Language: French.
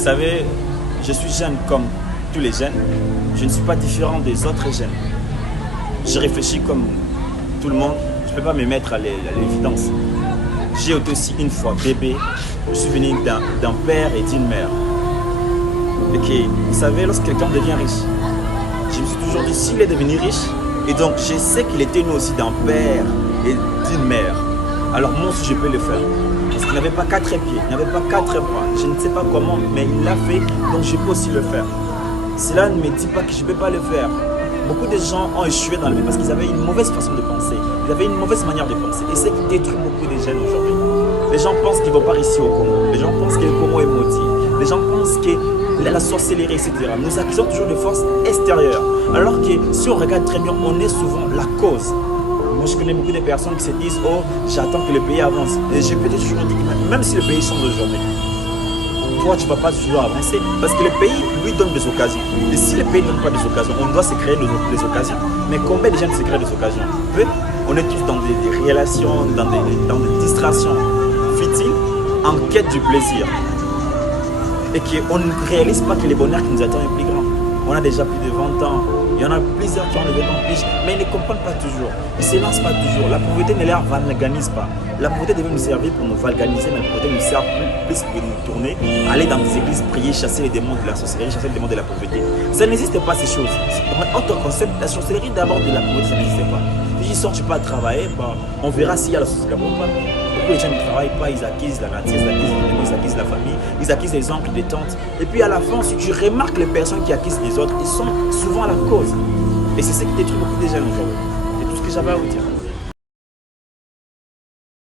Vous savez, je suis jeune comme tous les jeunes. Je ne suis pas différent des autres jeunes. Je réfléchis comme tout le monde. Je ne peux pas me mettre à l'évidence. J'ai été aussi une fois bébé. Je suis venu d'un père et d'une mère. Et vous savez, lorsque quelqu'un devient riche, je me suis toujours dit, s'il est devenu riche, et donc je sais qu'il était né aussi d'un père et d'une mère, alors moi aussi je peux le faire. Parce qu'il n'avait pas 4 pieds, il n'avait pas 4 bras. Je ne sais pas comment, mais il l'a fait, donc je peux aussi le faire. Cela ne me dit pas que je ne peux pas le faire. Beaucoup de gens ont échoué dans la vie parce qu'ils avaient une mauvaise façon de penser. Ils avaient une mauvaise manière de penser. Et c'est ce qui détruit beaucoup de jeunes aujourd'hui. Les gens pensent qu'ils ne vont pas réussir au Congo. Les gens pensent que le Congo est maudit. Les gens pensent que la sorcellerie, etc. Nous accusons toujours de forces extérieures. Alors que si on regarde très bien, on est souvent la cause. Moi, je connais beaucoup de personnes qui se disent « Oh, j'attends que le pays avance ». Et je peux toujours dire que même si le pays change aujourd'hui, toi, tu ne vas pas toujours avancer. Parce que le pays lui donne des occasions. Et si le pays ne donne pas des occasions, on doit se créer des occasions. Mais combien de gens se créent des occasions? On est tous dans des relations, dans des distractions futiles, en quête du plaisir. Et qu'on ne réalise pas que le bonheur qui nous attend est plus grand. On a déjà plus de 20 ans. Il y en a plusieurs qui ont le 20 ans plus, mais ils ne comprennent pas toujours. Ils ne se lancent pas toujours. La pauvreté ne les valganise pas. La pauvreté devait nous servir pour nous valganiser, mais la pauvreté nous sert plus pour nous tourner, aller dans des églises, prier, chasser les démons de la sorcellerie, chasser les démons de la pauvreté. Ça n'existe pas ces choses. Autre concept, la sorcellerie d'abord de la pauvreté, ça n'existe pas. Si je sors, tu peux pas travailler, on verra s'il y a la sorcellerie ou pas. Beaucoup de gens ne travaillent pas, ils acquisent la nature, ils acquisent les démons, ils acquisent la famille, ils acquisent les oncles, les tantes. Et puis à la fin, si tu remarques les personnes qui acquisent les autres, ils sont souvent la cause. Et c'est ce qui détruit beaucoup de jeunes aujourd'hui. C'est tout ce que j'avais à vous dire.